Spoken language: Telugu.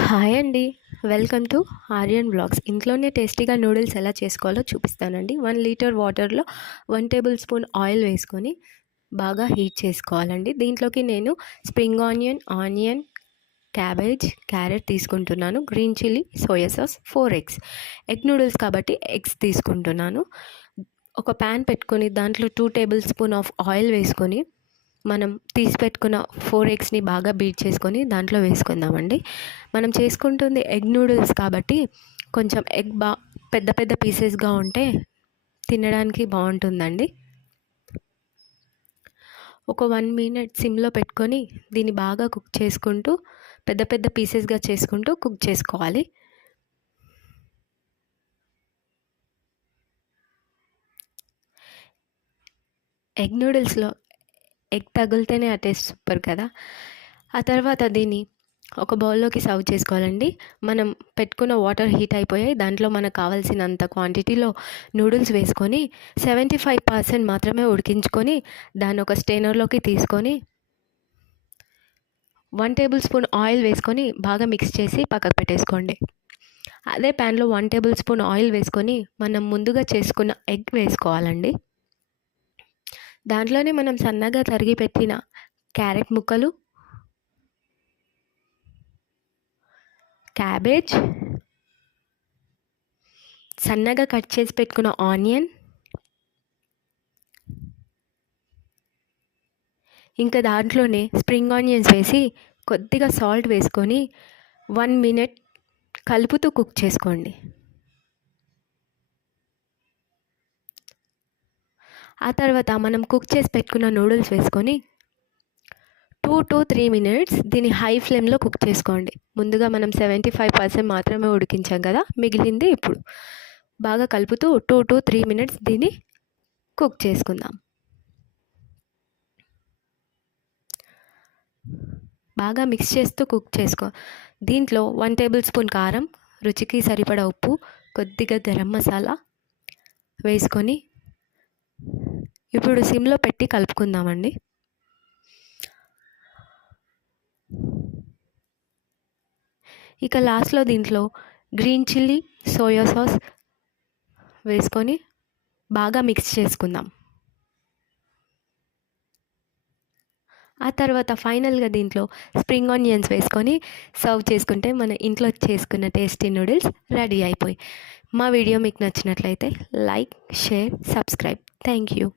హాయ్ అండి. Welcome to Aryan vlogs. ఇంట్లోనే టేస్టీగా నూడిల్స్ ఎలా చేసుకోవాలో చూపిస్తానండి. 1 లీటర్ వాటర్లో 1 టేబుల్ స్పూన్ ఆయిల్ వేసుకొని బాగా హీట్ చేసుకోవాలండి. దీంట్లోకి నేను స్ప్రింగ్ ఆనియన్, క్యాబేజ్, క్యారెట్ తీసుకుంటున్నాను. Green chilli, soya sauce, 4 eggs. Egg noodles కాబట్టి ఎగ్స్ తీసుకుంటున్నాను. ఒక ప్యాన్ పెట్టుకొని దాంట్లో 2 టేబుల్ స్పూన్ ఆఫ్ ఆయిల్ వేసుకొని మనం తీసి పెట్టుకున్న 4 ఎగ్స్ని బాగా బీట్ చేసుకొని దాంట్లో వేసుకుందామండి. మనం చేసుకుంటుంది ఎగ్ నూడిల్స్ కాబట్టి కొంచెం ఎగ్ పెద్ద పెద్ద పీసెస్గా ఉంటే తినడానికి బాగుంటుందండి. ఒక 1 మినిట్ సిమ్లో పెట్టుకొని దీన్ని బాగా కుక్ చేసుకుంటూ పెద్ద పెద్ద పీసెస్గా చేసుకుంటూ కుక్ చేసుకోవాలి. ఎగ్ నూడిల్స్లో ఎగ్ తగిలితేనే ఆ టేస్ట్ సూపర్ కదా. ఆ తర్వాత దీన్ని ఒక బౌల్లోకి సర్వ్ చేసుకోవాలండి. మనం పెట్టుకున్న వాటర్ హీట్ అయిపోయాయి. దాంట్లో మనకు కావాల్సినంత క్వాంటిటీలో నూడిల్స్ వేసుకొని 75% మాత్రమే ఉడికించుకొని దాన్ని ఒక స్టెయినర్లోకి తీసుకొని 1 టేబుల్ స్పూన్ ఆయిల్ వేసుకొని బాగా మిక్స్ చేసి పక్కకు పెట్టేసుకోండి. అదే ప్యాన్లో 1 టేబుల్ స్పూన్ ఆయిల్ వేసుకొని మనం ముందుగా చేసుకున్న ఎగ్ వేసుకోవాలండి. దాంట్లోనే మనం సన్నగా తరిగి పెట్టిన క్యారెట్ ముక్కలు, క్యాబేజ్, సన్నగా కట్ చేసి పెట్టుకున్న ఆనియన్, ఇంకా దాంట్లోనే స్ప్రింగ్ ఆనియన్స్ వేసి కొద్దిగా సాల్ట్ వేసుకొని 1 మినిట్ కలుపుతూ కుక్ చేసుకోండి. ఆ తర్వాత మనం కుక్ చేసి పెట్టుకున్న నూడిల్స్ వేసుకొని 2 to 3 మినిట్స్ దీన్ని హై ఫ్లేమ్లో కుక్ చేసుకోండి. ముందుగా మనం 75% మాత్రమే ఉడికించాం కదా, మిగిలింది ఇప్పుడు బాగా కలుపుతూ 2 to 3 మినిట్స్ దీన్ని కుక్ చేసుకుందాం. బాగా మిక్స్ చేస్తూ కుక్ చేసుకో. దీంట్లో 1 టేబుల్ స్పూన్ కారం, రుచికి సరిపడా ఉప్పు, కొద్దిగా గరం మసాలా వేసుకొని ఇప్పుడు సిమ్లో పెట్టి కలుపుకుందామండి. ఇక లాస్ట్లో దీంట్లో గ్రీన్ చిల్లీ, సోయా సాస్ వేసుకొని బాగా మిక్స్ చేసుకుందాం. ఆ తర్వాత ఫైనల్గా దీంట్లో స్ప్రింగ్ ఆనియన్స్ వేసుకొని సర్వ్ చేసుకుంటే మన ఇంట్లో చేసుకున్న టేస్టీ నూడిల్స్ రెడీ అయిపోయి. మా వీడియో మీకు నచ్చినట్లయితే like, share, subscribe. Thank you.